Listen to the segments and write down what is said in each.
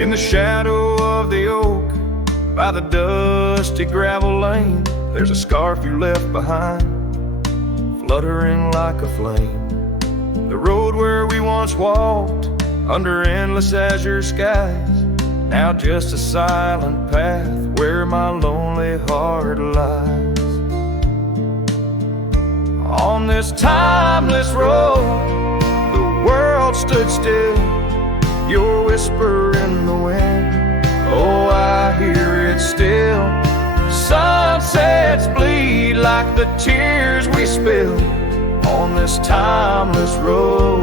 In the shadow of the oak, by the dusty gravel lane, there's a scarf you left behind, fluttering like a flame. The road where we once walked, under endless azure skies, now just a silent path where my lonely heart lies. On this timeless road, the world stood still, your whisper in the wind, oh, I hear it still. Sunsets bleed like the tears we spill on this timeless road,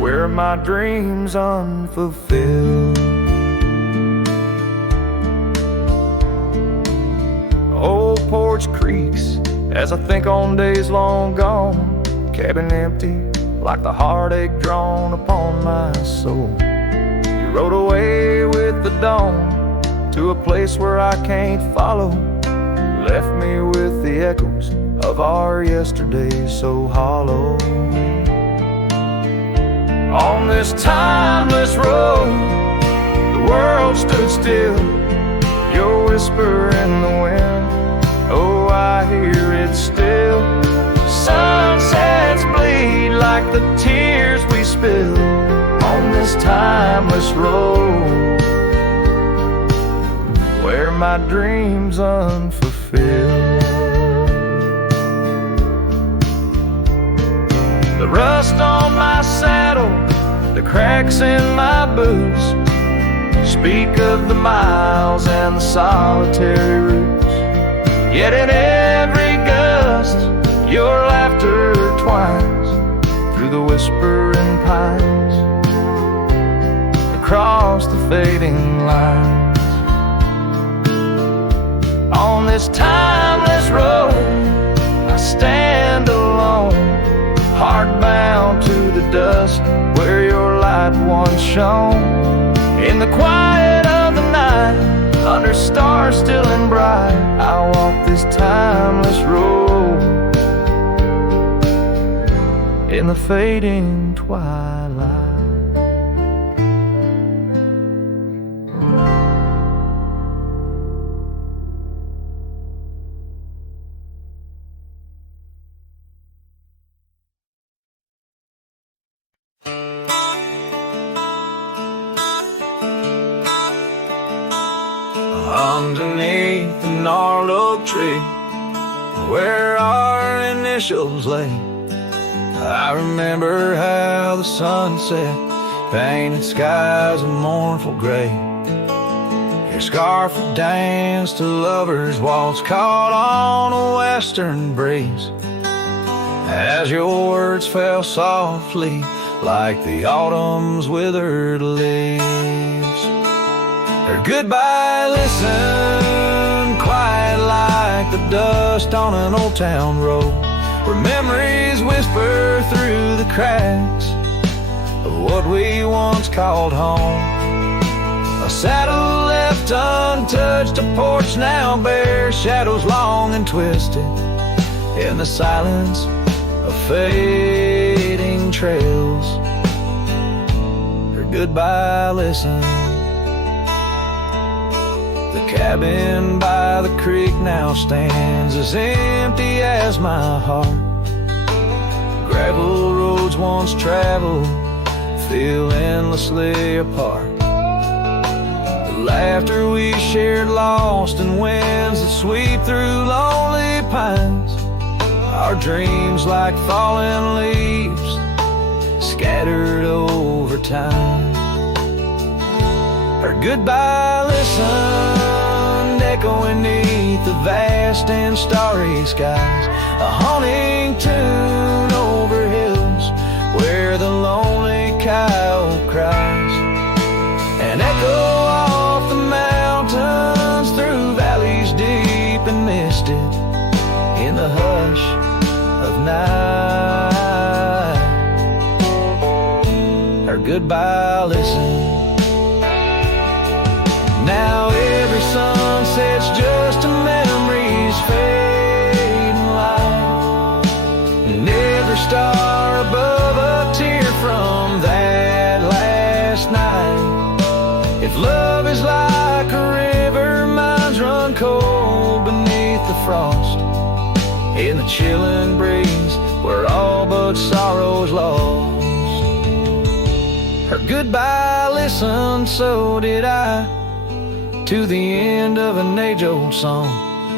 where my dreams unfulfilled. Old porch creaks as I think on days long gone, cabin empty like the heartache drawn upon my soul. You rode away with the dawn to a place where I can't follow, left me with the echoes of our yesterdays so hollow. On this timeless road, the world stood still, your whisper in the wind, oh, I hear it still. Sunsets bleed like the tears we spill on this timeless road, where my dreams unfulfilled. The rust on my saddle, the cracks in my boots, speak of the miles and the solitary routes. Yet in every gust, your laughter twines through the whispering pines, across the fading lines. On this timeless road, I stand alone, heart bound to the dust where your light once shone. In the quiet of the night, under stars still and bright, I walk this timeless road in the fading twilight. Underneath the gnarled oak tree, where our initials lay, I remember how the sunset painted skies a mournful gray. Your scarf would dance to lovers' waltz caught on a western breeze, as your words fell softly like the autumn's withered leaves. Their goodbye listened, quiet like the dust on an old town road, where memories whisper through the cracks of what we once called home. A saddle left untouched, a porch now bare, shadows long and twisted in the silence of fading trails. Her goodbye listened. The cabin by the creek now stands as empty as my heart. Gravel roads once traveled feel endlessly apart. The laughter we shared lost in winds that sweep through lonely pines. Our dreams like fallen leaves scattered over time. Her goodbye listened, echoing neath the vast and starry skies, a haunting tune over hills where the lonely coyote cries, an echo off the mountains through valleys deep and misted in the hush of night. Her goodbye listen. Now every sunset's just a memory's fading light, and every star above a tear from that last frost, in the chilling breeze where all but sorrow's lost. Her goodbye listened, so did I, to the end of an age-old song.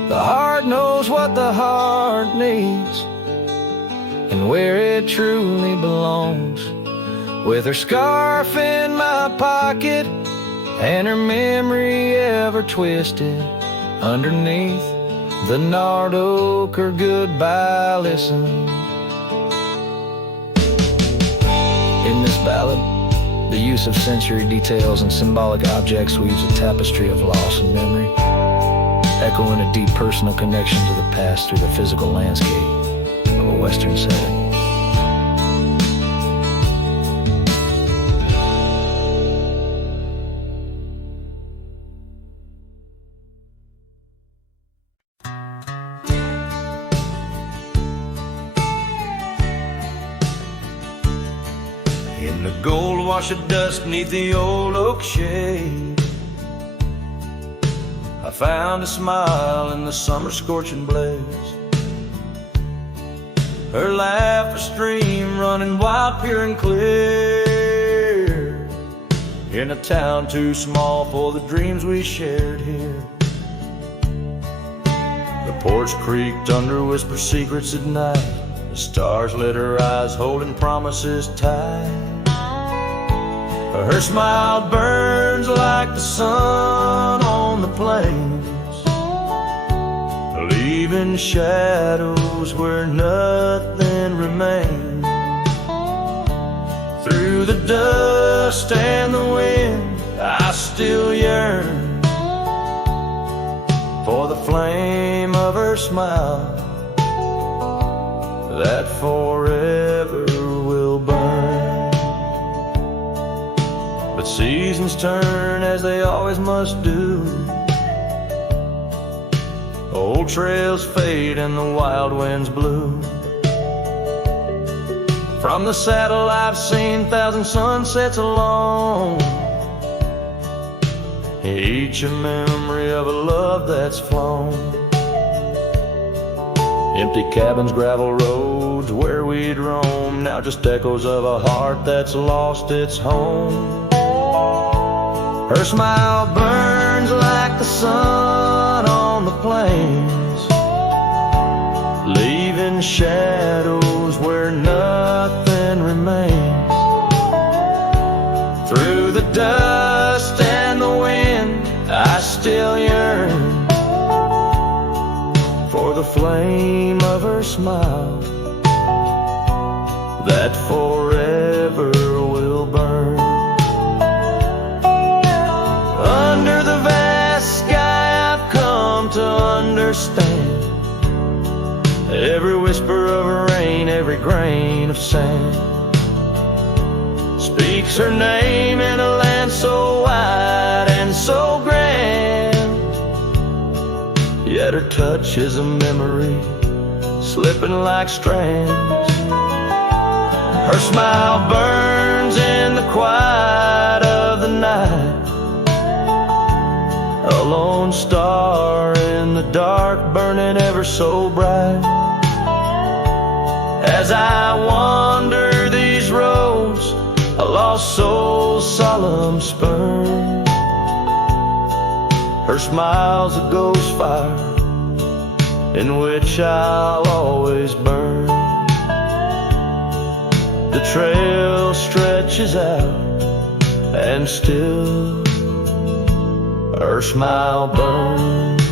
The heart knows what the heart needs and where it truly belongs. With her scarf in my pocket and her memory ever twisted underneath the gnarled oak, her goodbye listen. In this ballad, the use of sensory details and symbolic objects weaves a tapestry of loss and memory, echoing a deep personal connection to the past through the physical landscape of a Western setting. In the gold wash of dust beneath the old oak shade, I found a smile in the summer scorching blaze. Her laugh a stream running wild, pure and clear, in a town too small for the dreams we shared here. The porch creaked under whispered secrets at night. The stars lit her eyes, holding promises tight. Her smile burns like the sun on the plains, leaving shadows where nothing remains. Through the dust and the wind, I still yearn for the flame of her smile that forever will burn. But seasons turn as they always must do. Old trails fade and the wild winds blow. From the saddle I've seen 1,000 sunsets alone, each a memory of a love that's flown. Empty cabins, gravel roads where we'd roam, now just echoes of a heart that's lost its home. Her smile burns like the sun on the plains, leaving shadows where nothing remains. Through the dust and the wind, I still yearn for the flame of her smile that forever will burn. Under the vast sky I've come to understand every whisper of rain, every grain of sand speaks her name in a land so wide and so grand. Yet her touch is a memory slipping like strands. Her smile burns in the quiet of the night, a lone star in the dark burning ever so bright. As I wander these roads, a lost soul's solemn spurn, her smile's a ghost fire in which I'll always burn. The trail stretches out and still her smile burns.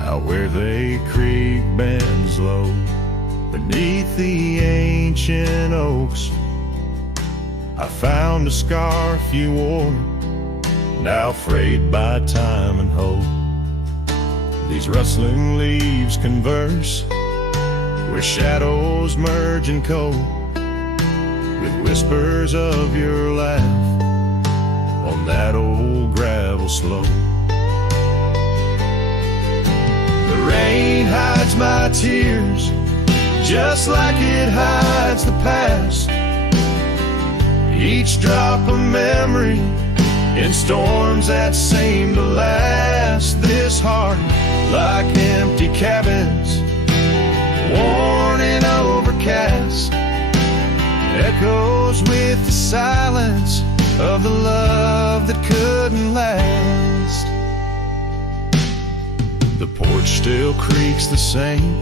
Out where they creek bends low beneath the ancient oaks, I found a scarf you wore, now frayed by time and hope. These rustling leaves converse, where shadows merge and cold, with whispers of your laugh on that old gravel slope. The rain hides my tears just like it hides the past. Each drop a memory in storms that seem to last. This heart, like empty cabins, worn and overcast, echoes with the silence of the love that couldn't last. The porch still creaks the same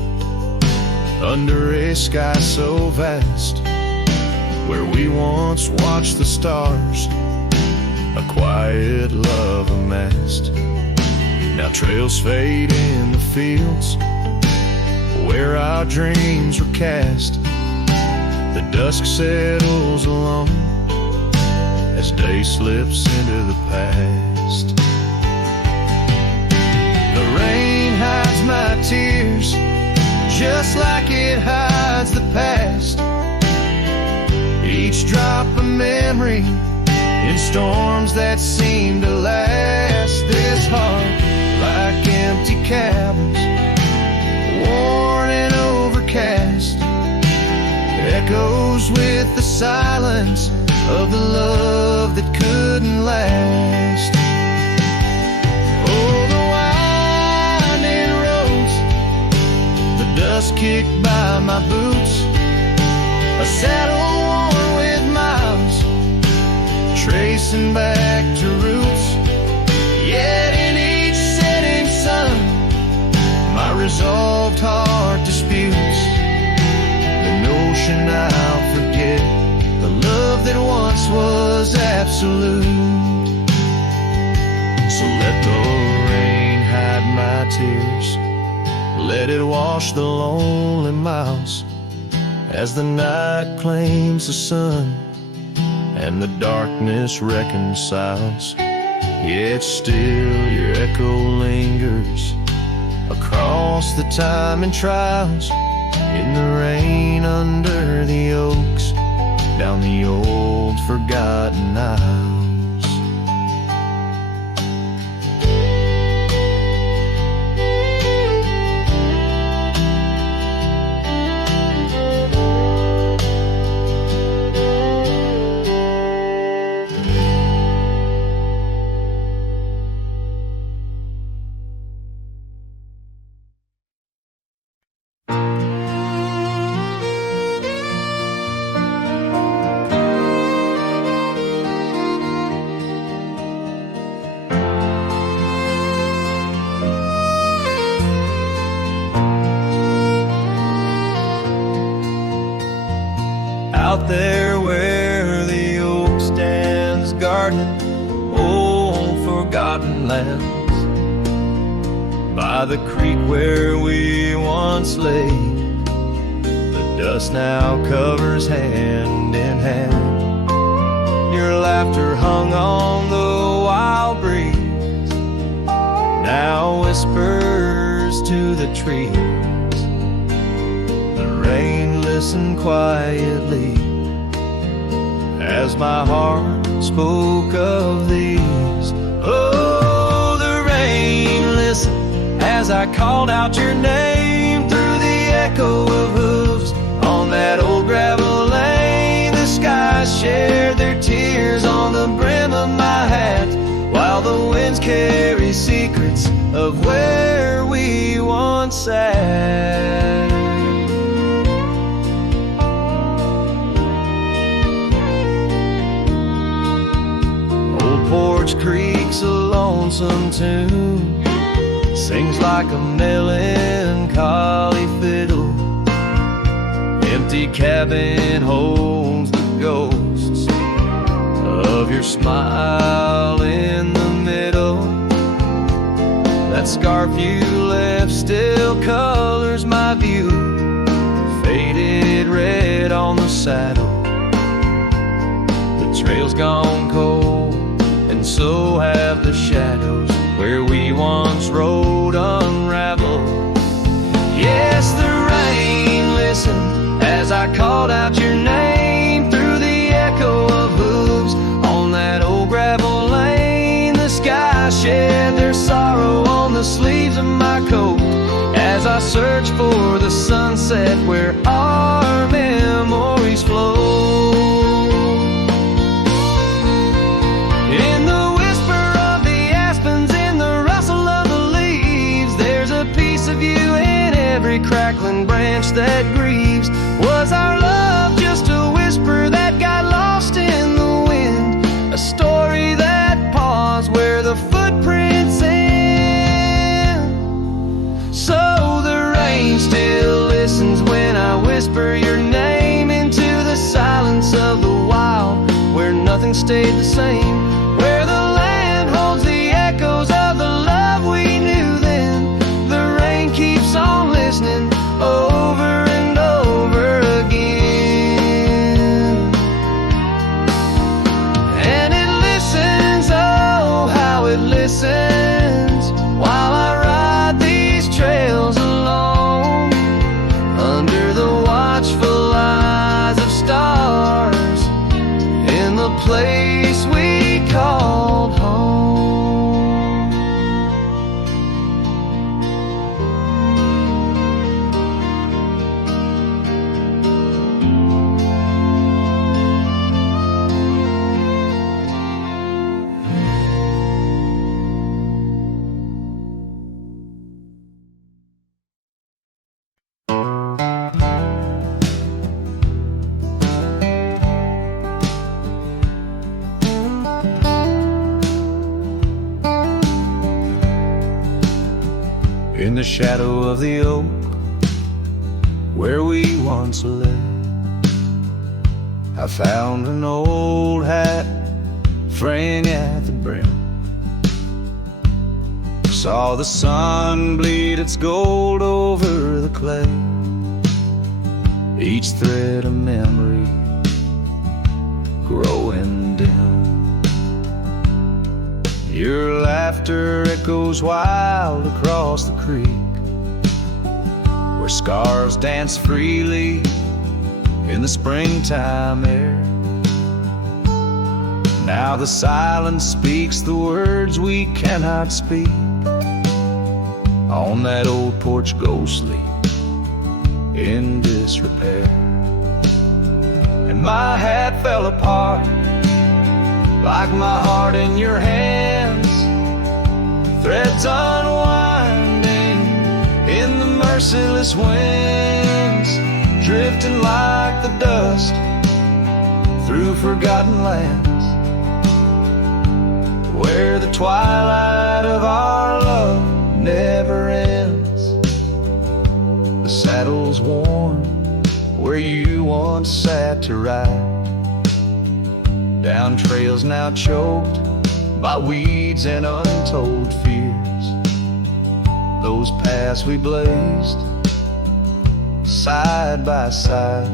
under a sky so vast, where we once watched the stars, a quiet love amassed. Now trails fade in the fields where our dreams were cast. The dusk settles alone as day slips into the past. The rain hides my tears just like it hides the past. Each drop a memory in storms that seem to last. This heart, like empty cabins, worn and overcast, echoes with the silence of the love that couldn't last. Oh, the winding roads, the dust kicked by my boots, a saddle worn with miles, tracing back to roots. Yet in each setting sun, my resolved heart disputes the notion I'll forget the love that once was absolute. So let the rain hide my tears, let it wash the lonely miles, as the night claims the sun and the darkness reconciles. Yet still your echo lingers across the time and trials, in the rain under the oaks, down the old forgotten aisles. Out there where the oak stands guarding old forgotten lands, by the creek where we once lay, the dust now covers hand in hand. Your laughter hung on the wild breeze, now whispers to the trees. The rain listened quietly as my heart spoke of these. Oh, the rain listened as I called out your name through the echo of hooves on that old gravel lane. The skies shared their tears on the brim of my hat, while the winds carry secrets of where we once sat. Porch creaks a lonesome tune, sings like a melancholy fiddle. Empty cabin holds the ghosts of your smile in the middle. That scarf you left still colors my view, faded red on the saddle. The trail's gone cold, and so have the shadows where we once rode unraveled. Yes, the rain listened as I called out your name through the search for the sunset where our memories flow. In the whisper of the aspens, in the rustle of the leaves, there's a piece of you in every crackling branch that grieves. Was our love just a whisper that got lost in the wind? A story that paused where the footprints end? So the rain still listens when I whisper your name into the silence of the wild, where nothing stayed the same, where the land holds the echoes of the love we knew then. The rain keeps on listening over and over again. And it listens, oh how it listens, while I ride these trails alone, under the watchful eyes of stars, in the place we called home. In the shadow of the oak where we once lay, I found an old hat fraying at the brim. Saw the sun bleed its gold over the clay, each thread a memory growing dim. Your laughter echoes wild across the creek, where scars dance freely in the springtime air. Now the silence speaks the words we cannot speak. On that old porch ghostly, in disrepair. And my hat fell apart, like my heart in your hands, threads unwinding in the merciless winds, drifting like the dust through forgotten lands, where the twilight of our love never ends. The saddle's worn where you once sat to ride, down trails now choked by weeds and untold fears. Those paths we blazed side by side,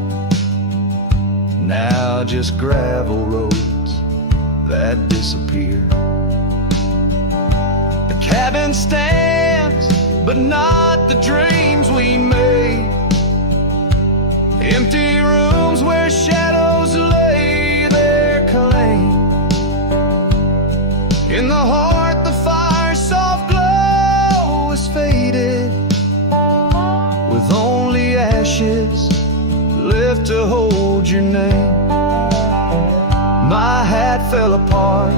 now just gravel roads that disappear. The cabin stands, but not the dreams we made. Empty rooms where shadows lay their claim. In the heart, the fire's soft glow is faded, with only ashes left to hold your name. My hat fell apart,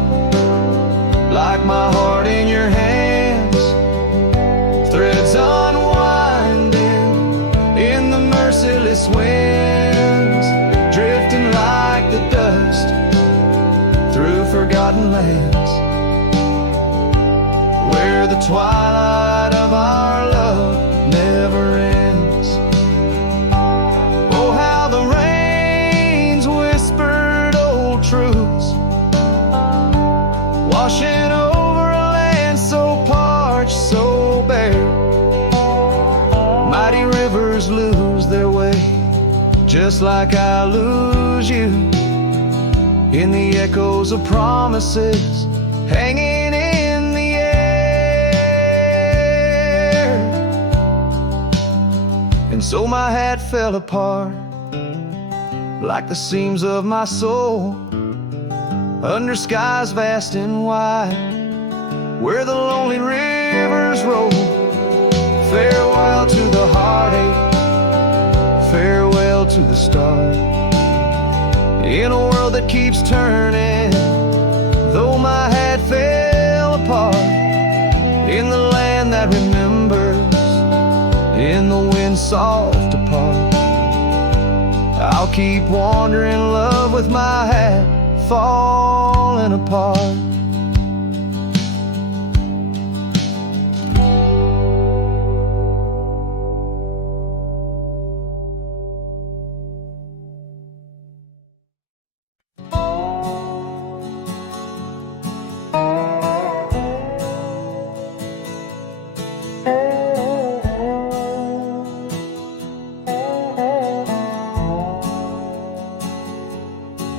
like my heart in your hands, threads unwinding in the merciless winds, drifting like the dust through forgotten lands, where the twilight of our love never ends. Oh, how the rains whispered old truths, washing over a land so parched, so bare. Mighty rivers lose their way, just like I lose you, in the echoes of promises hanging in the air. And so my hat fell apart, like the seams of my soul, under skies vast and wide, where the lonely rivers roll, Farewell to the heartache, farewell to the start. In a world that keeps turning, though my hat fell apart. In the land that remembers, in the wind's soft depart. I'll keep wandering, love, with my hat falling apart.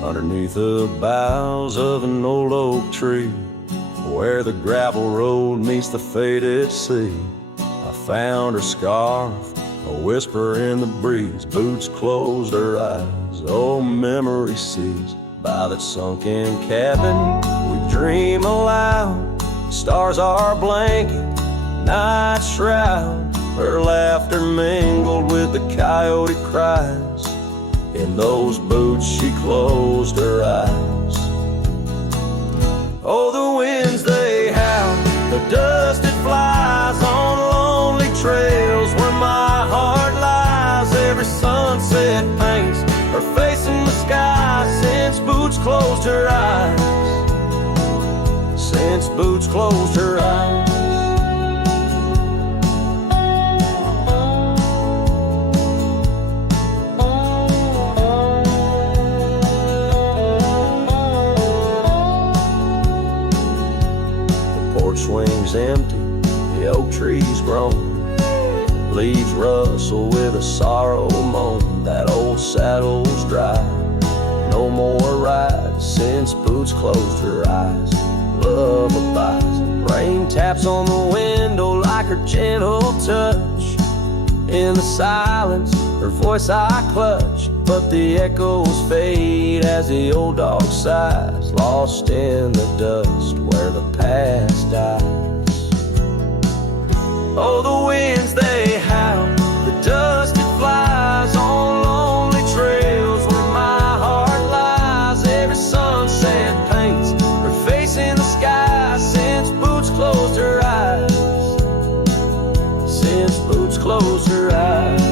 Underneath the boughs of an old oak tree, where the gravel road meets the faded sea, I found her scarf, a whisper in the breeze. Boots closed her eyes, oh memory sees. By that sunken cabin we dream aloud. Stars are blanket, night shroud. Her laughter mingled with the coyote cries. In those boots she closed her eyes. Oh, the winds they howl, the dust it flies on lonely trails where my heart lies. Every sunset paints her face in the sky since Boots closed her eyes. Since Boots closed her eyes. Swings empty, the oak trees groan, leaves rustle with a sorrow moan. That old saddle's dry, no more rides since Boots closed her eyes. Love abides, rain taps on the window like her gentle touch. In the silence, her voice I clutch, but the echoes fade as the old dog sighs, lost in the dust where the past dies. Oh, the winds they howl, the dust it flies on lonely trails where my heart lies. Every sunset paints her face in the sky since Boots closed her eyes. Since Boots closed her eyes.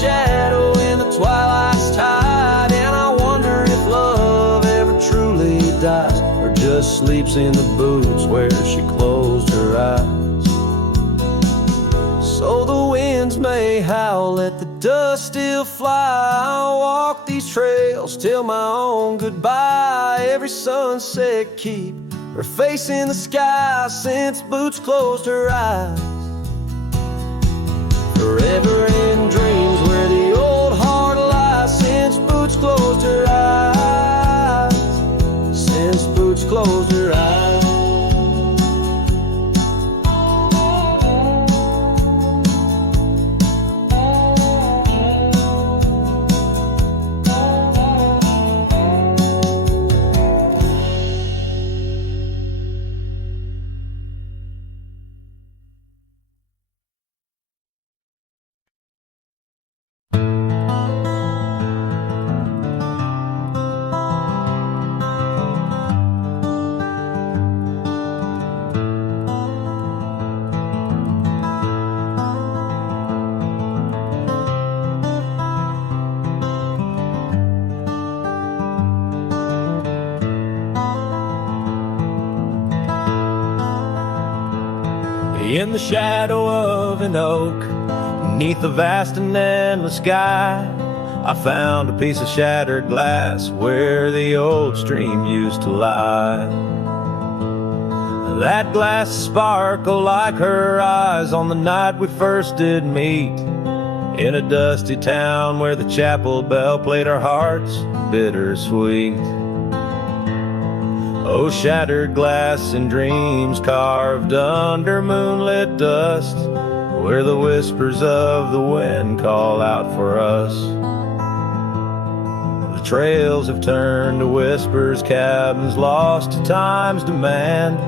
Shadow in the twilight's tide, and I wonder if love ever truly dies, or just sleeps in the boots where she closed her eyes. So the winds may howl, let the dust still fly. I'll walk these trails till my own goodbye. Every sunset keep her face in the sky since Boots closed her eyes. Forever in dreams where the old heart lies since Boots closed her eyes. Since Boots closed her eyes. In the shadow of an oak, beneath the vast and endless sky, I found a piece of shattered glass where the old stream used to lie. That glass sparkled like her eyes on the night we first did meet, in a dusty town where the chapel bell played our hearts bittersweet. Oh, shattered glass and dreams carved under moonlit dust, where the whispers of the wind call out for us. The trails have turned to whispers, cabins lost to time's demand.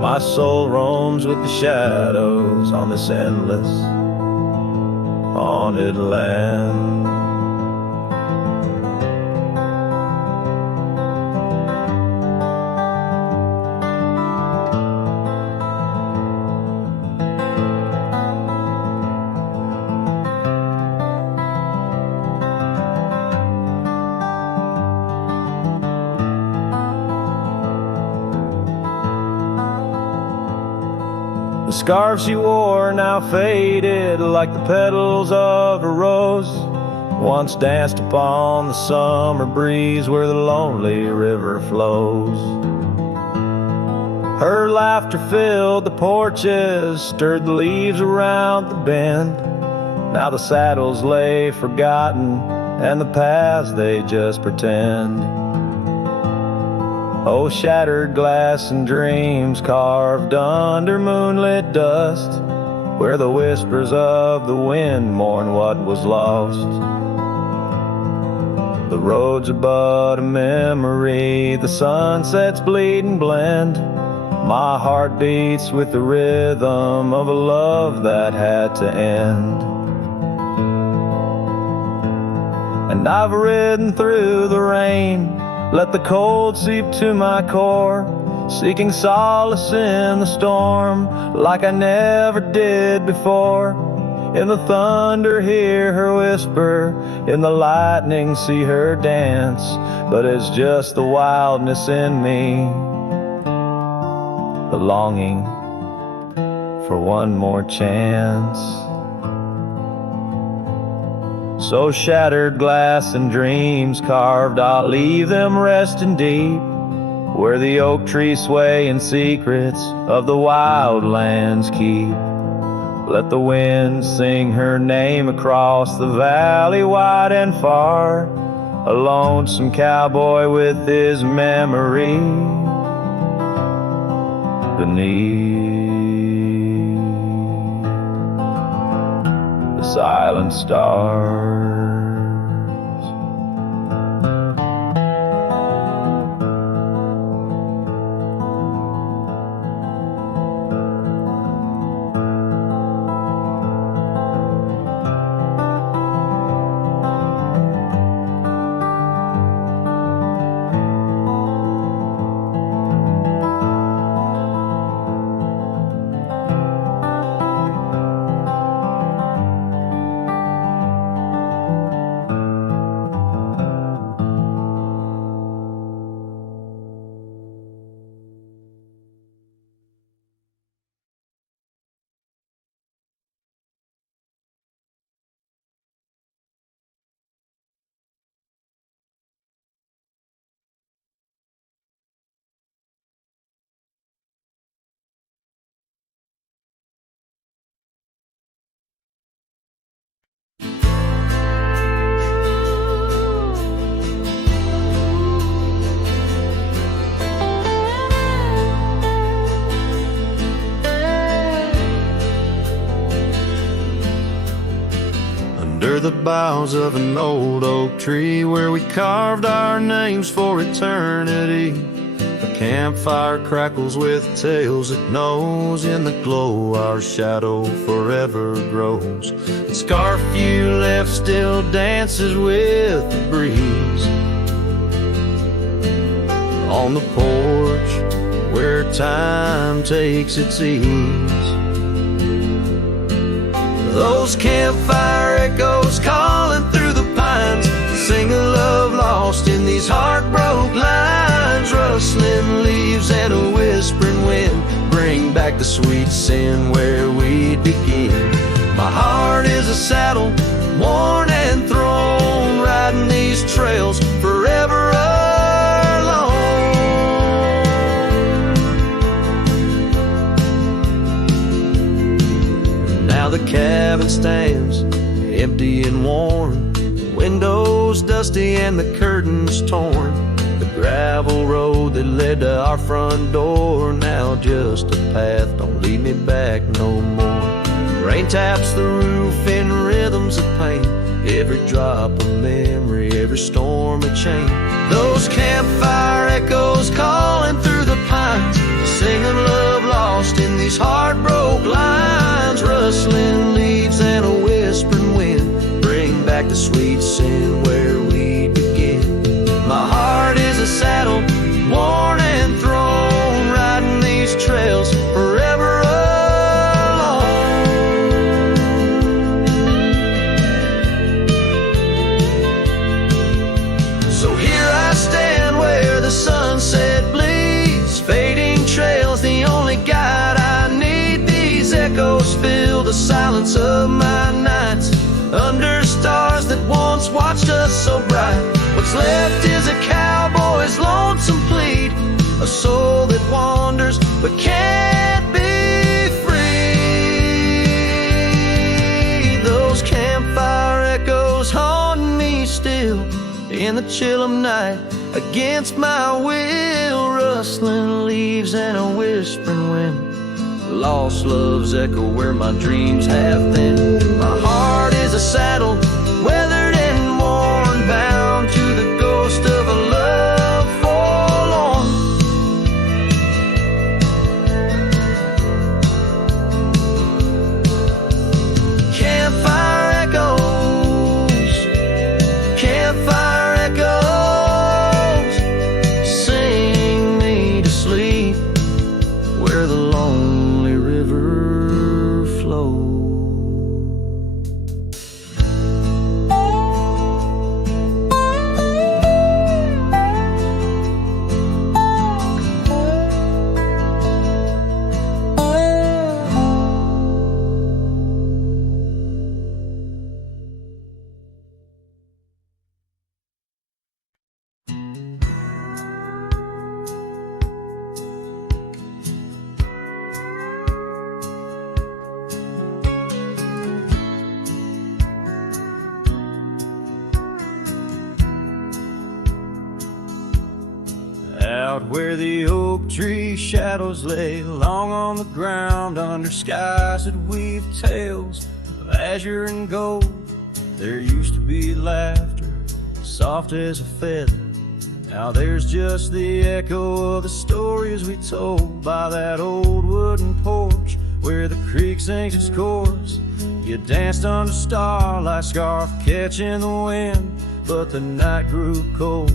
My soul roams with the shadows on this endless haunted land. The scarf she wore now faded like the petals of a rose, once danced upon the summer breeze where the lonely river flows. Her laughter filled the porches, stirred the leaves around the bend. Now the saddles lay forgotten, and the paths they just pretend. Oh, shattered glass and dreams carved under moonlit dust, where the whispers of the wind mourn what was lost. The roads are but a memory, the sunsets bleed and blend. My heart beats with the rhythm of a love that had to end. And I've ridden through the rain, let the cold seep to my core, seeking solace in the storm like I never did before. In the thunder hear her whisper, in the lightning see her dance, but it's just the wildness in me, the longing for one more chance. So shattered glass and dreams carved, I'll leave them resting deep, where the oak trees sway and secrets of the wild lands keep. Let the wind sing her name across the valley wide and far, a lonesome cowboy with his memory beneath the silent stars. Under the boughs of an old oak tree, where we carved our names for eternity, a campfire crackles with tales it knows. In the glow our shadow forever grows. The scarf you left still dances with the breeze on the porch where time takes its ease. Those campfire echoes calling through the pines sing a love lost in these heartbroken lines. Rustling leaves and a whispering wind bring back the sweet sin where we'd begin. My heart is a saddle, worn and thrown, riding these trails forever alone. Now the cabin stands empty and worn, windows dusty and the curtains torn. The gravel road that led to our front door, now just a path, don't lead me back no more. Rain taps the roof in rhythms of pain, every drop of memory, every storm a chain. Those campfire echoes calling through the pines, singing love lost in these heartbroken lines. Rustling leaves and a whispering wind bring back the sweet sin where we begin. My heart is a saddle, worn and thrown, riding these trails forever alone. So here I stand where the sunset bleeds, fading trails, the only guide I need. These echoes fill the silence of my nights, under stars that once watched us so bright. What's left is a cowboy's lonesome plead, a soul that wanders but can't be free. Those campfire echoes haunt me still in the chill of night, against my will. Rustling leaves and a whispering wind, lost loves echo where my dreams have been. My heart is a saddle, weathered and worn, bound to the ghost of a love forlorn. Campfire echoes, campfire echoes, sing me to sleep where the lonely river flows. Out where the oak tree shadows lay long on the ground, under skies that weave tales of azure and gold, there used to be laughter soft as a feather. Now there's just the echo of the stories we told by that old wooden porch where the creek sings its chorus. You danced under starlight, scarf catching the wind, but the night grew cold,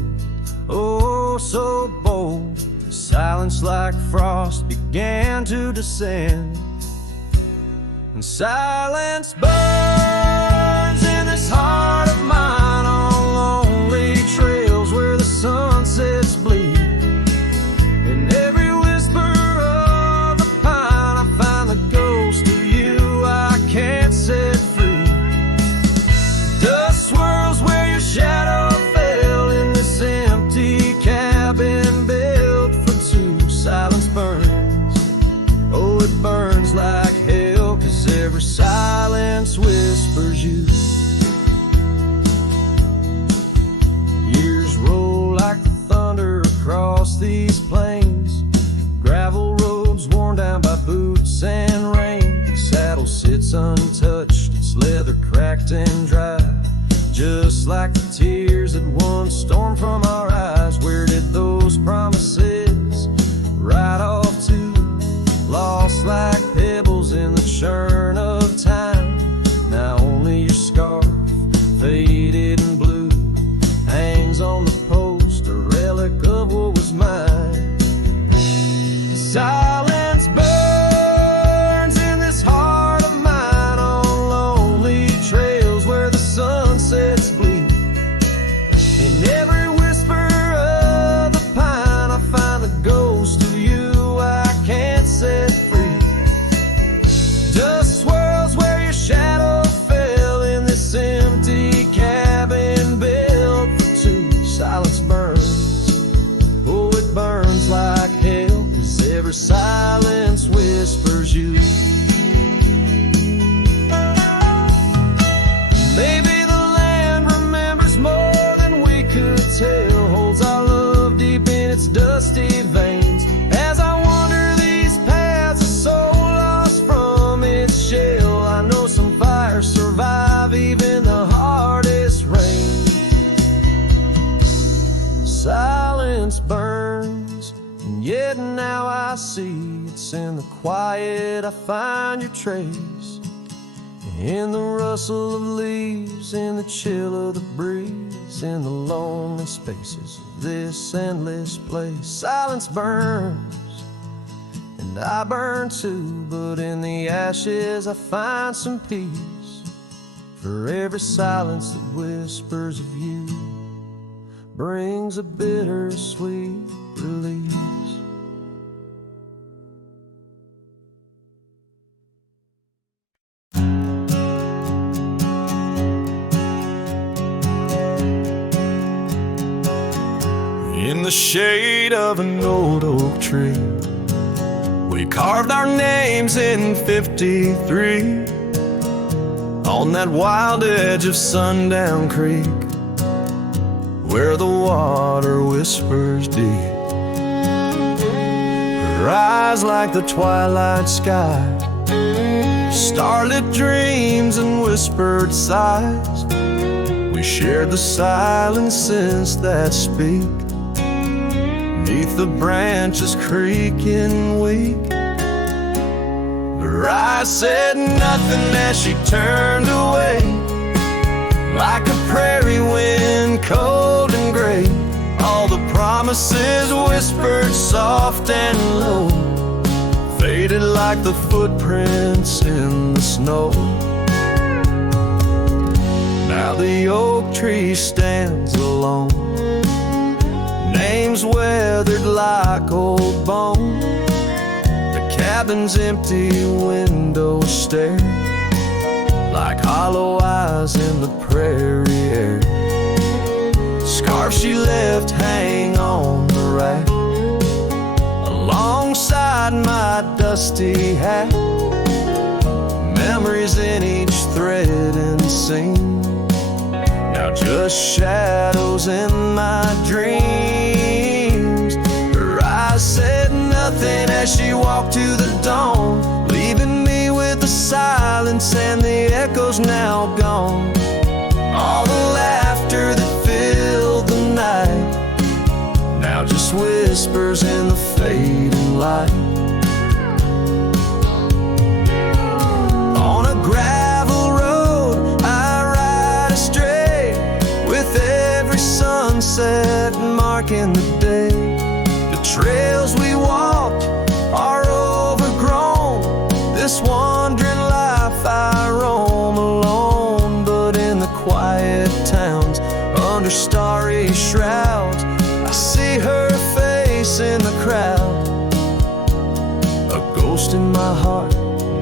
oh so bold. Silence like frost began to descend, and silence burns in this heart of mine, on lonely trails where the sunsets bleed. In every whisper of the pine I find the ghost of you I can't set free. Dust swirls where your shadow fell in this empty cabin built for two. Silence burns, oh it burns like hell, 'cause every silence whispers you. Years roll like the thunder across these plains, gravel roads worn down by boots and rain. The saddle sits untouched, its leather cracked and dry, just like the tears that once stormed from our eyes. Where did those promises ride off to? Lost like pebbles in the churn of time. Now only your scarf, faded and blue, hangs on the post, a relic of what was mine. Silence burns in this heart of mine, on lonely trails where the sunsets bleed. In every whisper of the pine I find the ghost of you I can't set free. Dust swirls where your shadow fell in this empty cabin I see. It's in the quiet I find your trace, in the rustle of leaves, in the chill of the breeze, in the lonely spaces of this endless place. Silence burns, and I burn too, but in the ashes I find some peace. For every silence that whispers of you brings a bittersweet release. In the shade of an old oak tree, we carved our names in 53 on that wild edge of Sundown Creek, where the water whispers deep. Her eyes like the twilight sky, starlit dreams and whispered sighs. We shared the silences that speak, neath the branches creaking weak. Her eyes said nothing as she turned away, like a prairie wind, cold and gray. All the promises whispered soft and low faded like the footprints in the snow. Now the oak tree stands alone, names weathered like old bone. The cabin's empty windows stare like hollow eyes in the prairie air. Scarf she left hang on the rack alongside my dusty hat. Memories in each thread and seam, now just shadows in my dreams. Her eyes said nothing as she walked to the dawn, leaving me with the silence and the echoes now gone. All the laughter that filled the night now just whispers in the fading light. On a gravel road I ride astray, with every sunset marking the day. The trails we walked are overgrown, this wandering life I roam alone. But in the quiet towns, under starry shrouds, I see her face in the crowd. A ghost in my heart,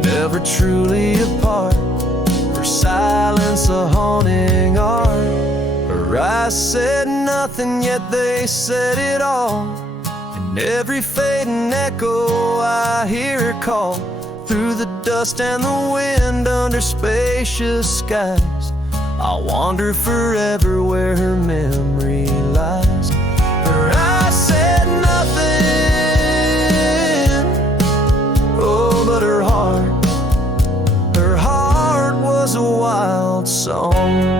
never truly apart, her silence a haunting art. Her eyes said nothing, yet they said it all. In every fading echo I hear her call, through the dust and the wind, under spacious skies. I'll wander forever where her memory lies. Her eyes said nothing, oh, but her heart was a wild song.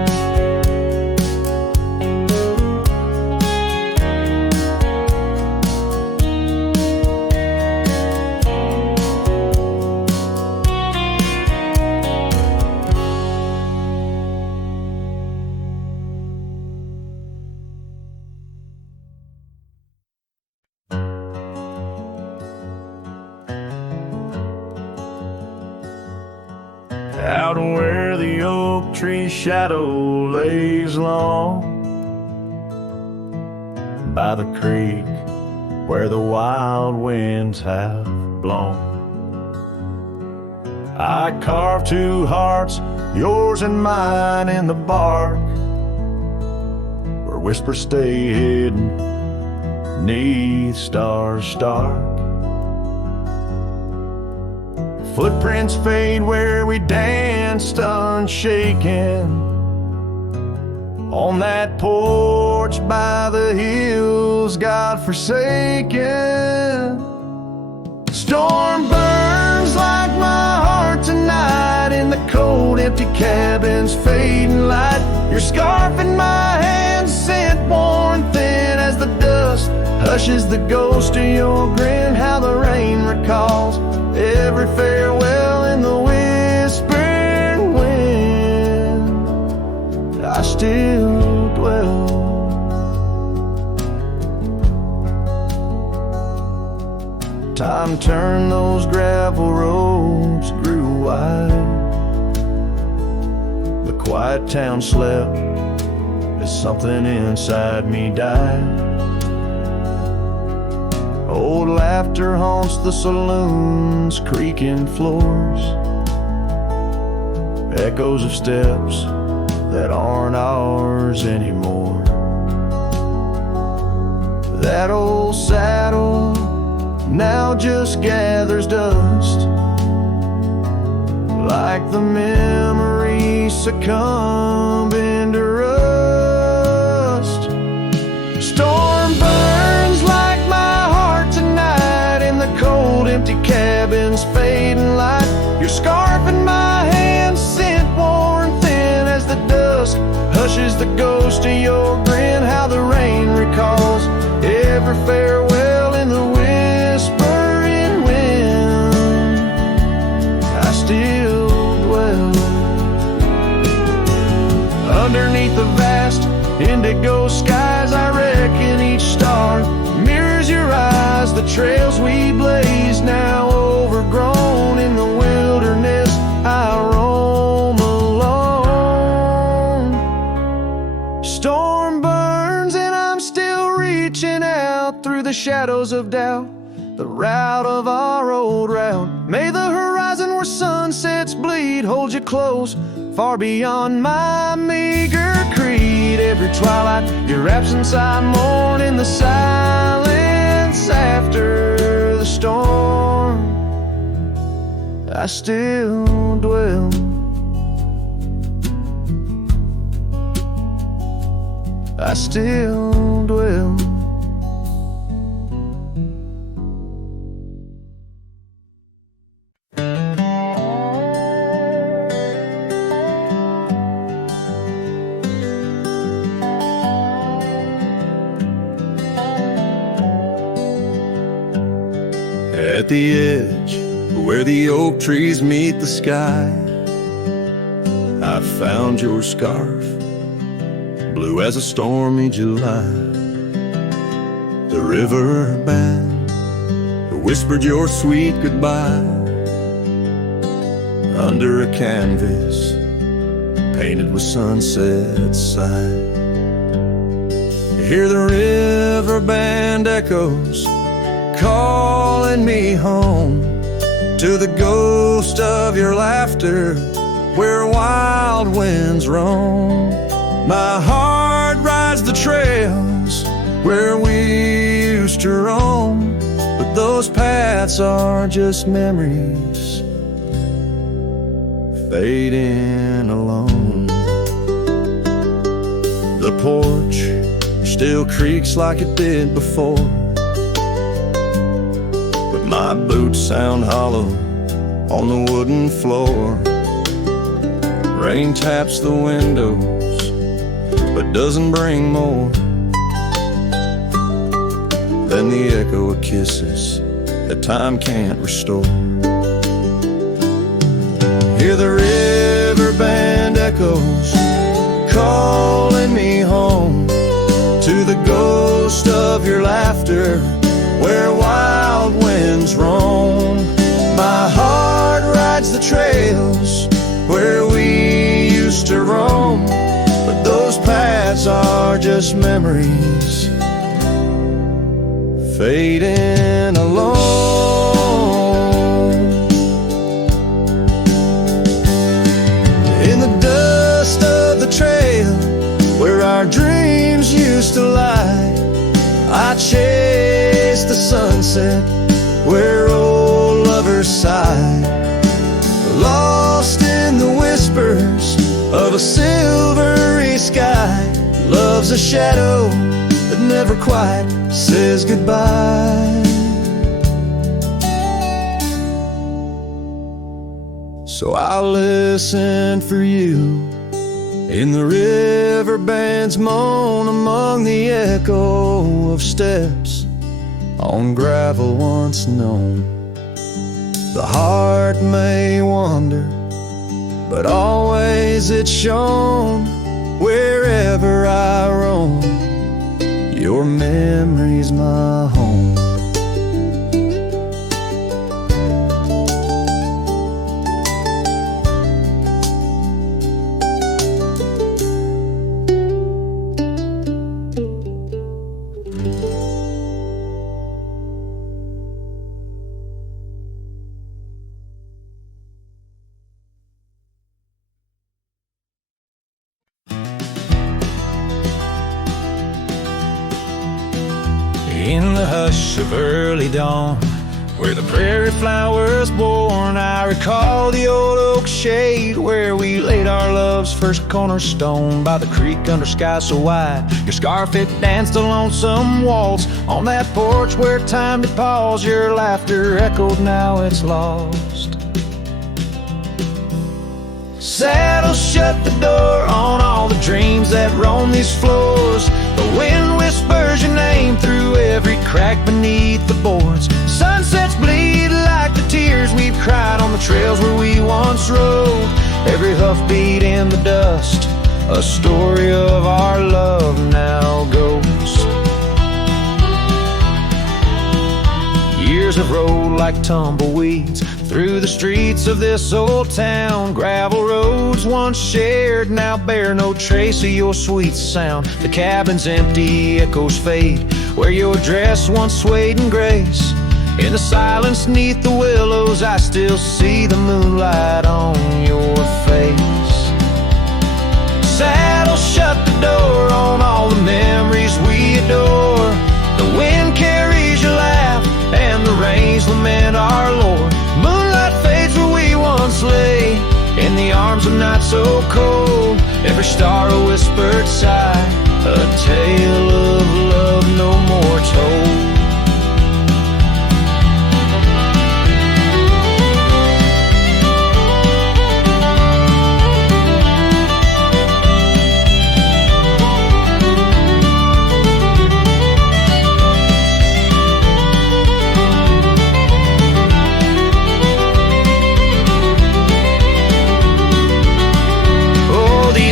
Out where the oak tree shadow lays long, by the creek where the wild winds have blown, I carved two hearts, yours and mine, in the bark, where whispers stay hidden 'neath stars stark. Footprints fade where we danced unshaken, on that porch by the hills God-forsaken. Storm burns like my heart tonight, in the cold empty cabin's fading light. Your scarf in my hand, scent worn thin as the dust hushes the ghost of your grin, how the rain recalls every farewell in the whispering wind. I still dwell. Time turned, those gravel roads grew wide. The quiet town slept as something inside me died. Old laughter haunts the saloons, creaking floors, echoes of steps that aren't ours anymore. That old saddle now just gathers dust, like the memories succumbing to rust. Storm burns like my heart tonight in the cold empty cabin's fading light. Your scarf in my hand, scent worn thin as the dusk hushes the ghost of your grin, how the rain recalls every farewell in the whispering wind. I still dwell underneath the vast indigo skies. I reckon each star mirrors your eyes. The trails we blaze now overgrown in the wilderness I roam alone. Storm burns and I'm still reaching out through the shadows of doubt, the route of our old route. May the horizon where sunsets bleed hold you close, far beyond my meager creed. Every twilight, your absence I mourn in the silence after the storm. I still dwell. I still dwell. At the edge where the oak trees meet the sky, I found your scarf, blue as a stormy July. The river band whispered your sweet goodbye under a canvas painted with sunset sight. You hear the river band echoes calling me home to the ghost of your laughter where wild winds roam. My heart rides the trails where we used to roam, but those paths are just memories fading alone. The porch still creaks like it did before, my boots sound hollow on the wooden floor. Rain taps the windows, but doesn't bring more than the echo of kisses that time can't restore. Hear the river band echoes calling me home to the ghost of your laughter where wild winds roam. My heart rides the trails where we used to roam, but those paths are just memories fading alone. In the dust of the trail where our dreams used to lie, I chase the sunset where old lovers sigh, lost in the whispers of a silvery sky. Love's a shadow that never quite says goodbye. So I'll listen for you in the river band's moan, among the echo of steps on gravel once known. The heart may wander, but always it's shown. Wherever I roam, your memory's my home. In the hush of early dawn, where the prairie flowers born, I recall the old oak shade where we laid our love's first cornerstone. By the creek under sky so wide, your scarf it danced a lonesome waltz. On that porch where time did pause, your laughter echoed, now it's lost. Saddle shut the door on all the dreams that roam these floors. The wind whispers your name through every crack beneath the boards. Sunsets bleed like the tears we've cried on the trails where we once rode. Every hoofbeat in the dust, a story of our love now goes. Years have rolled like tumbleweeds through the streets of this old town. Gravel roads once shared now bear no trace of your sweet sound. The cabin's empty, echoes fade where your dress once swayed in grace. In the silence neath the willows, I still see the moonlight on your face. Saddle shut the door on all the memories we adore. The wind carries your laugh and the rains lament our Lord. Moonlight fades where we once lay, in the arms of night so cold. Every star a whispered sigh, a tale of love no more told.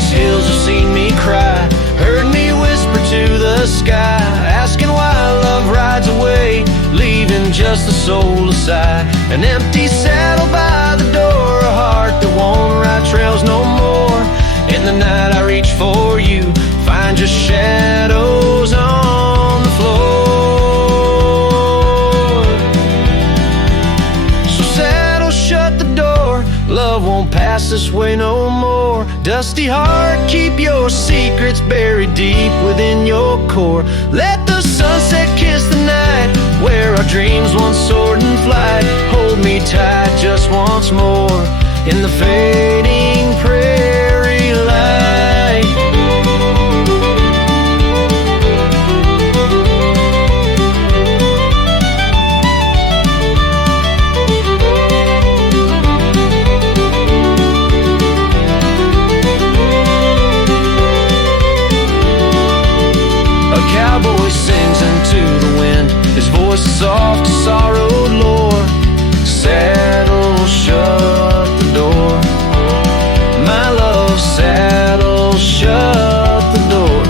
Hills have seen me cry, heard me whisper to the sky, asking why love rides away, leaving just the soul aside. An empty saddle by the door, a heart that won't ride trails no more. In the night I reach for you, find just shadows on the floor. So saddle shut the door, love won't pass this way no more. Dusty heart, keep your secrets buried deep within your core. Let the sunset kiss the night where our dreams once soared in flight. Hold me tight just once more in the fading prairie light. Cowboy sings into the wind, his voice is soft as sorrowed lore. Saddle shut the door, my love, saddle shut the door.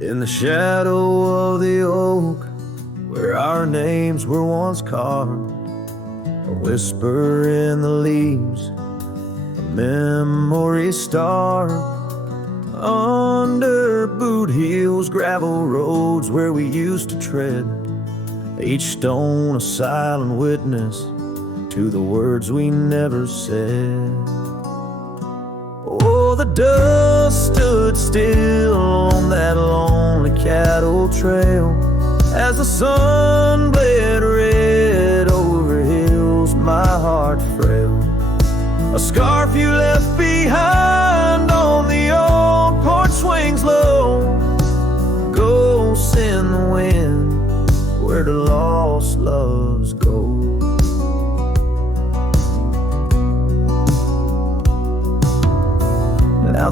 In the shadow of the oak, where our names were once carved, a whisper in the leaves, a memory star. Under boot heels, gravel roads where we used to tread, each stone a silent witness to the words we never said. Oh, the dust stood still on that lonely cattle trail as the sun bled red over hills, my heart frail. A scarf you left behind on the old porch swings low, ghosts in the wind.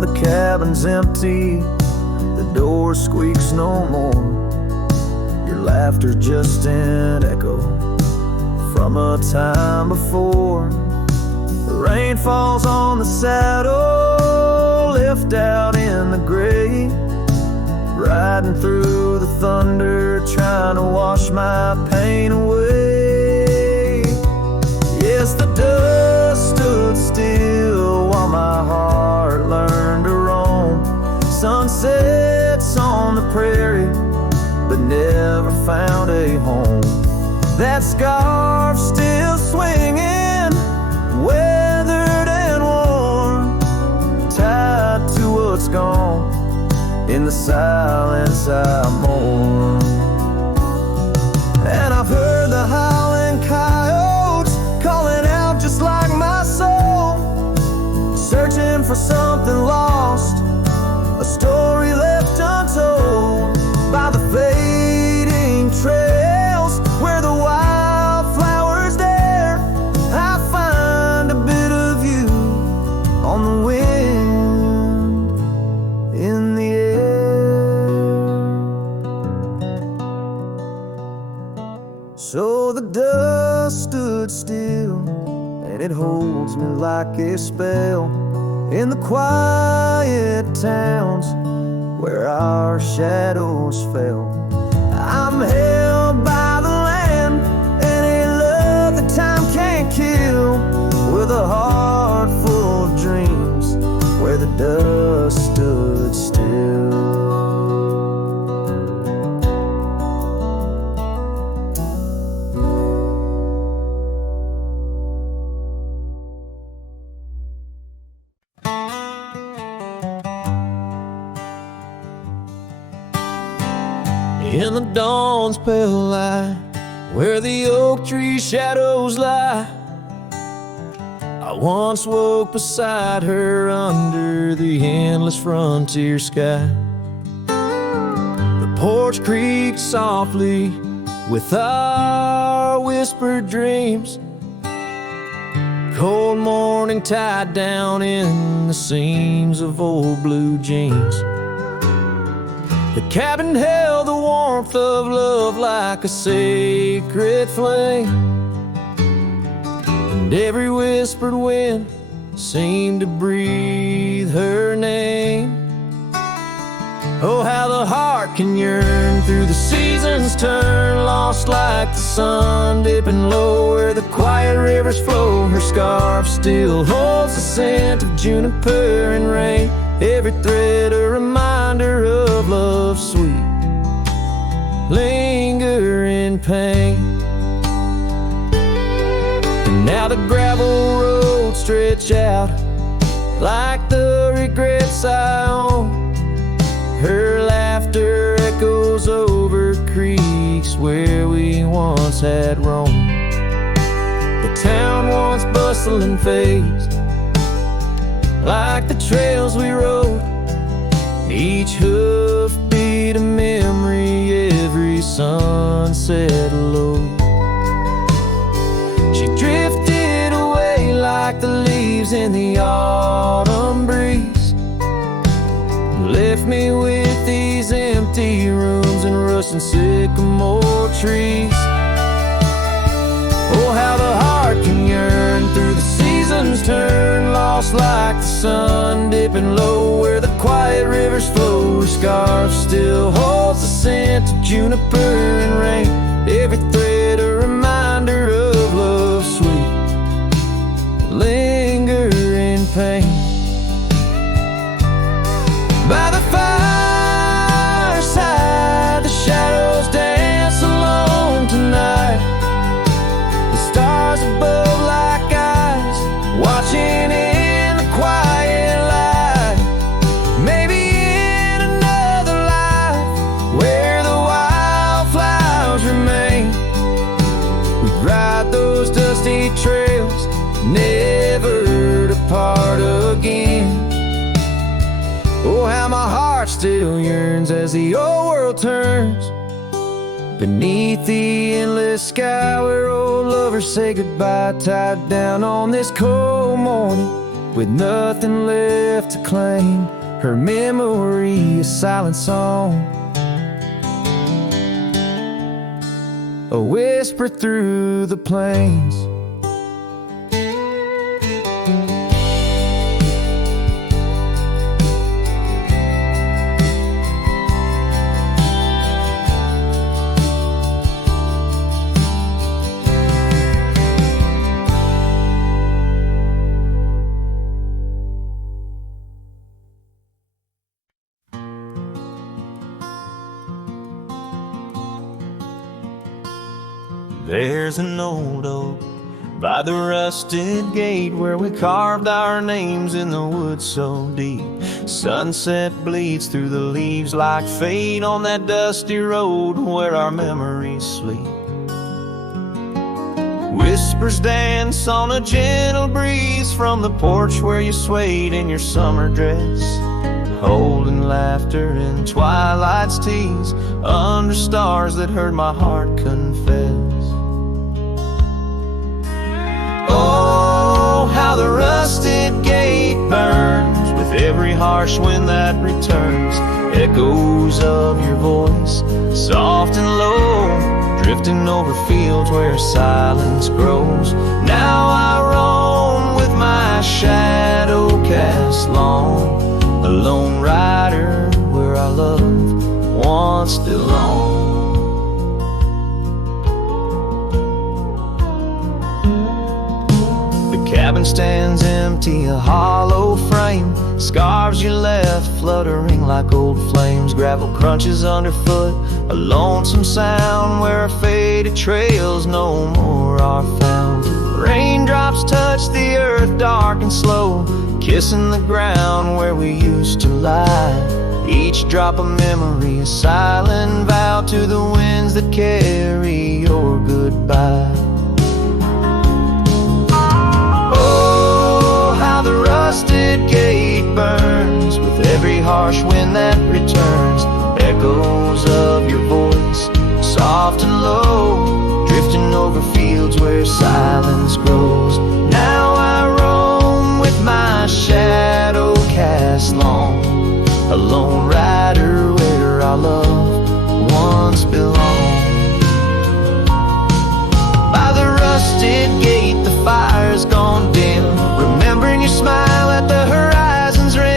the cabin's empty, the door squeaks no more. Your laughter's just an echo from a time before. The rain falls on the saddle, lift out in the gray, riding through the thunder, trying to wash my pain away. Yes, the dust stood still while my heart learned to roam. Sunsets on the prairie, but never found a home. That scarf still swinging, weathered and worn, tied to what's gone. In the silence I mourn. And I've heard the howling coyotes calling out just like my soul, searching for something lost, a story left untold by the fading trails where the wildflowers dare. I find a bit of you on the wind, in the air. So the dust stood still, and it holds me like a spell in the quiet towns where our shadows fell. I'm held by the land and a love that time can't kill, with a heart full of dreams where the dust stood still. In the dawn's pale light, where the oak tree shadows lie, I once woke beside her under the endless frontier sky. The porch creaked softly with our whispered dreams, cold morning tied down in the seams of old blue jeans. The cabin held the warmth of love like a sacred flame, and every whispered wind seemed to breathe her name. Oh, how the heart can yearn through the seasons turn, lost like the sun dipping low where the quiet rivers flow. Her scarf still holds the scent of juniper and rain, every thread a reminder of love's sweet lingering pain. And now the gravel roads stretch out like the regrets I own. Her laughter echoes over creeks where we once had roamed. The town once bustling fades like the trails we rode, each hoof beat a memory, every sunset low. She drifted away like the leaves in the autumn breeze, left me with these empty rooms and rusting sycamore trees. Oh, how the heart can yearn through the seasons turn, lost like the sun dipping low where the quiet rivers flow. Her scarf still holds the scent of juniper and rain, every thread a reminder of love's sweet lingering pain. By the fireside, the shadows dance alone tonight, the stars above like eyes watching in the quiet light. Maybe in another life where the wildflowers remain, we'd ride those dusty trails, never to part again. Oh, how my heart still yearns as the old world turns, beneath the endless sky where old lovers say goodbye, tied down on this cold morning with nothing left to claim. Her memory, a silent song, a whisper through the plains. There's an old oak by the rusted gate where we carved our names in the wood so deep. Sunset bleeds through the leaves like fate on that dusty road where our memories sleep. Whispers dance on a gentle breeze from the porch where you swayed in your summer dress, holding laughter in Twilight's tease under stars that heard my heart confess. Oh, how the rusted gate burns with every harsh wind that returns. Echoes of your voice, soft and low, drifting over fields where silence grows. Now I roam with my shadow cast long, a lone rider where our love once belonged. The cabin stands empty, a hollow frame, scarves you left fluttering like old flames. Gravel crunches underfoot, a lonesome sound where our faded trails no more are found. Raindrops touch the earth dark and slow, kissing the ground where we used to lie. Each drop of memory, a silent vow to the winds that carry your goodbye. Oh, how the rusted gate burns with every harsh wind that returns. Echoes of your voice, soft and low, drifting over fields where silence grows. Now I roam with my shadow cast long, a lone rider where our love once belonged. By the rusted gate the fire's gone dim, remembering your smile at the horizon's rim.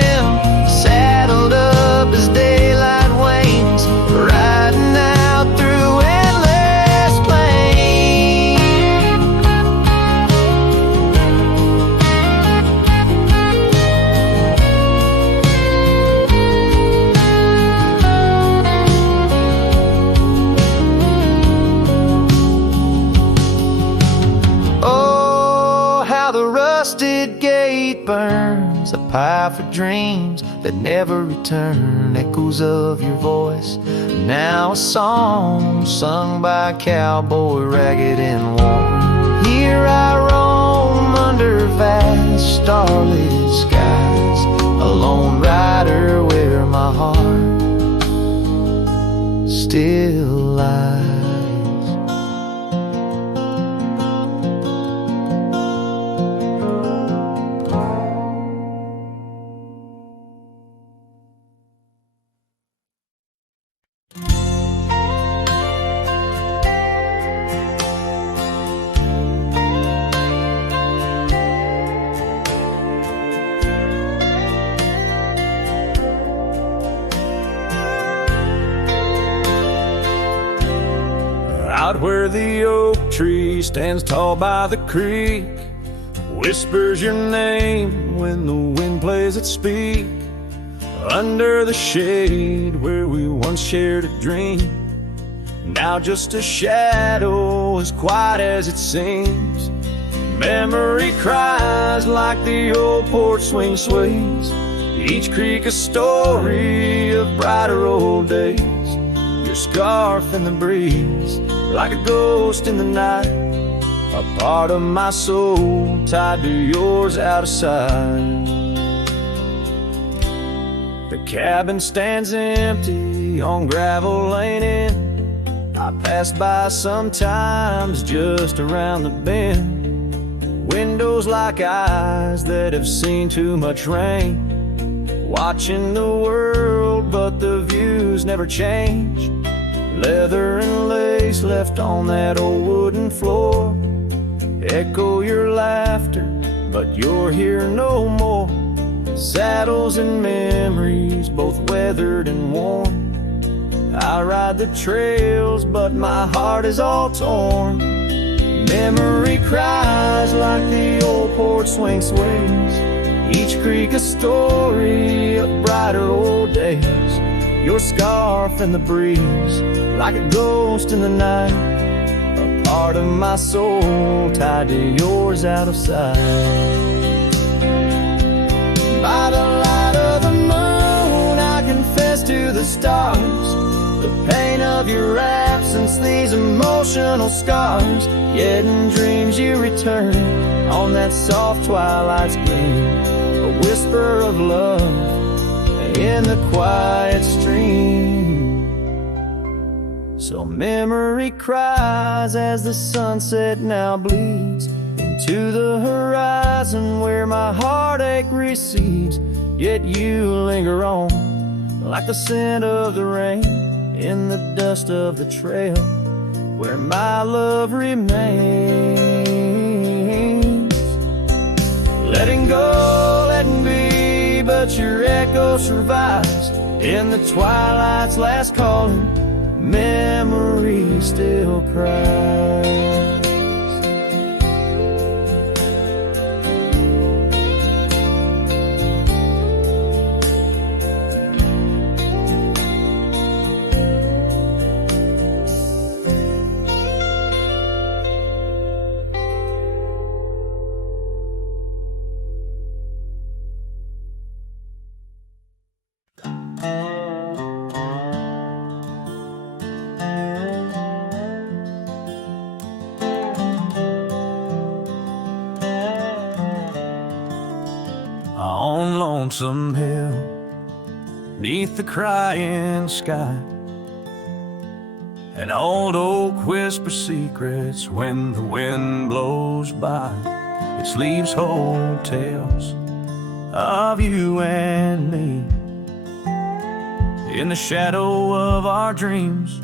Saddled up as daylight wanes, riding out through endless plain. Oh, how the rusted gate burns, a pyre for dreams that never return. Echoes of your voice, now a song sung by a cowboy, ragged and worn. Here I roam under vast starlit skies, a lone rider where my heart still lies. Out where the oak tree stands tall by the creek, whispers your name when the wind plays its speak. Under the shade where we once shared a dream, now just a shadow as quiet as it seems. Memory cries like the old porch swing sways, each creak a story of brighter old days. Your scarf in the breeze, like a ghost in the night, a part of my soul tied to yours out of sight. The cabin stands empty on gravel lane in, I pass by sometimes just around the bend. Windows shadows like eyes that have seen too much rain, watching the world but the views never change. Leather and lace left on that old wooden floor echo your laughter, but you're here no more. Saddles and memories, both weathered and worn. I ride the trails, but my heart is all torn. Memory cries like the old porch swing sways, each creek a story of brighter old days. Your scarf in the breeze, like a ghost in the night, a part of my soul tied to yours out of sight. By the light of the moon, I confess to the stars the pain of your absence, these emotional scars. Yet in dreams you return on that soft twilight's gleam, a whisper of love in the quiet stream. So memory cries as the sunset now bleeds into the horizon where my heartache recedes. Yet you linger on like the scent of the rain in the dust of the trail where my love remains. Letting go, letting be, but your echo survives in the twilight's last calling. Memory still cries. On Lonesome Hill, neath the crying sky, an old oak whispers secrets when the wind blows by. Its leaves hold tales of you and me, in the shadow of our dreams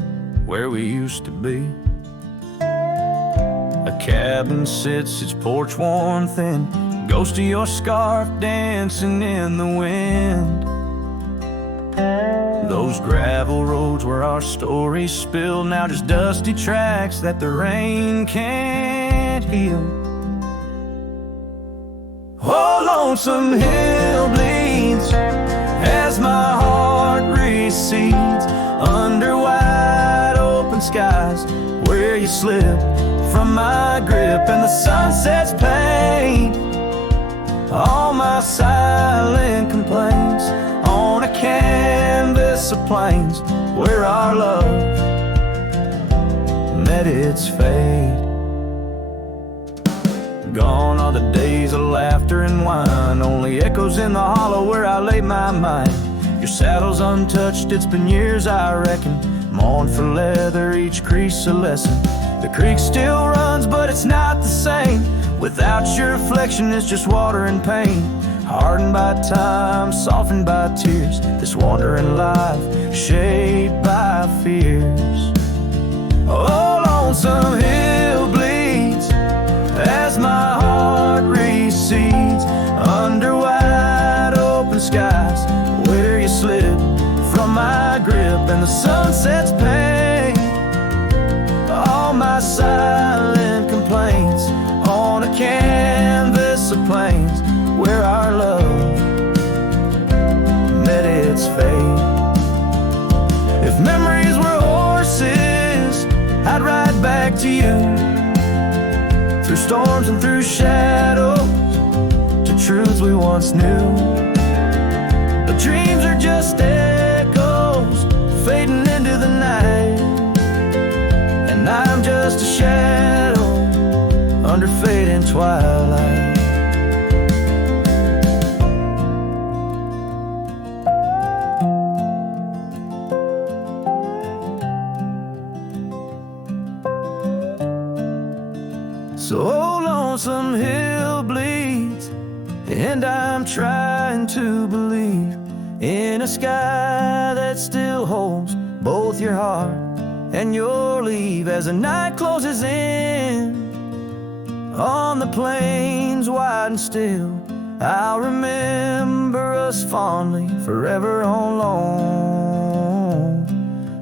where we used to be. A cabin sits, its porch worn thin, ghost of your scarf dancing in the wind. Those gravel roads where our stories spilled, now just dusty tracks that the rain can't heal. Oh, Lonesome Hill bleeds as my heart recedes under wide open skies where you slip from my grip and the sunset's pain. All my silent complaints on a canvas of plains where our love met its fate. Gone are the days of laughter and wine, only echoes in the hollow where I lay my mind. Your saddle's untouched, it's been years I reckon, mourn for leather, each crease a lesson. The creek still runs, but it's not the same. Without your reflection, it's just water and pain. Hardened by time, softened by tears, this wandering life shaped by fears. Oh, Lonesome Hill bleeds as my heart recedes under wide open skies where you slip from my grip and the sunset's pain. All my silent complaints on a canvas of plains where our love met its fate. If memories were horses, I'd ride back to you through storms and through shadows to truths we once knew. But dreams are just echoes fading into the night, and I'm just a shadow under fading twilight. So, oh, Lonesome Hill bleeds And I'm trying to believe in a sky that still holds both your heart and your leave. As the night closes in on the plains wide and still, I'll remember us fondly forever on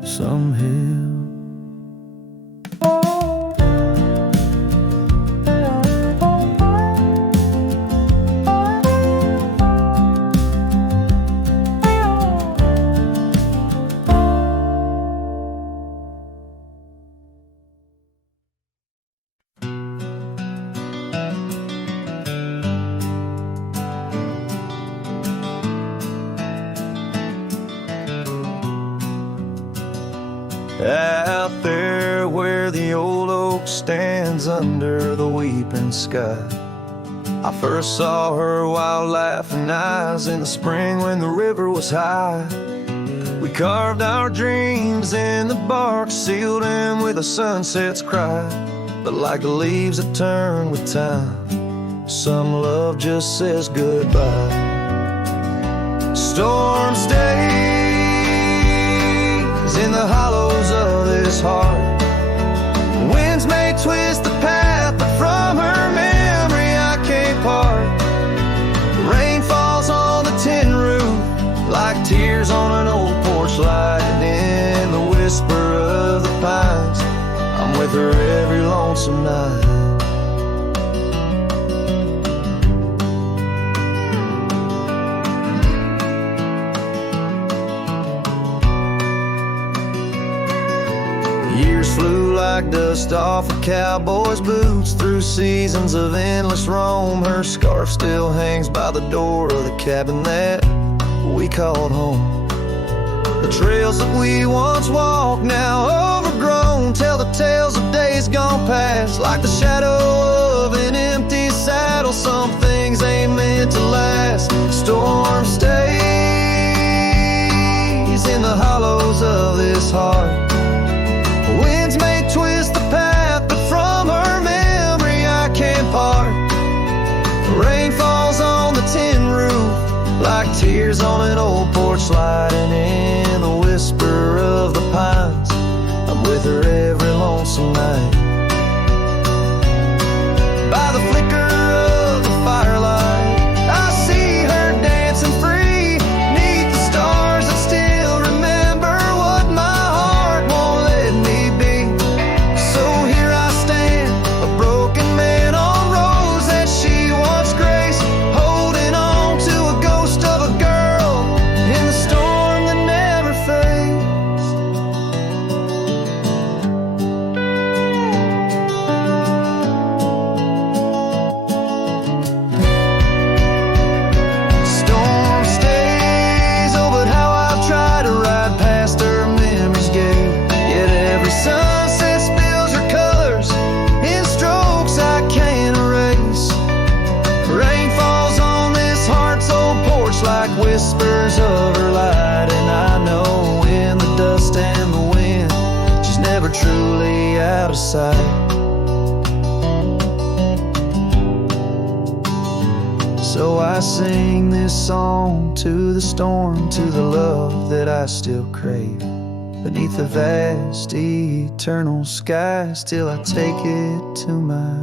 Lonesome Hill. Out there where the old oak stands under the weeping sky, I first saw her wild laughing eyes in the spring when the river was high. We carved our dreams in the bark, sealed them with a sunset's cry. But like the leaves that turn with time, some love just says goodbye. Storms days in the hollows of this heart, winds may twist the path, but from her memory I can't part. Rain falls on the tin roof like tears on an old porch light, and in the whisper of the pines I'm with her every lonesome night. Years flew like dust off a cowboy's boots, through seasons of endless roam. Her scarf still hangs by the door of the cabin that we called home. The trails that we once walked, now overgrown, tell the tales of days gone past. Like the shadow of an empty saddle, some things ain't meant to last. Storm stays in the hollows of this heart, winds may twist the path, but from her memory I can't part. Rain falls on the tin roof like tears on an old porch light, and in the whisper of the pines I'm with her every lonesome night. By the flicker of the firelight I see her dancing free, 'neath the stars that still remember what my heart won't let me be. So here I stand, a broken man on roads that she once graced, holding on to a ghost of a girl in the storm that never fades. Storm stays, oh but how I've tried to ride past her memory's gate. Yet every sunset spills her colors in strokes I can't erase. Rain falls on this heart's old porch like whispers of her light, and I know in the dust and the wind she's never truly out of sight. So I sing this song to the storm, to the love that I still crave. Beneath the vast eternal skies, till I take it to my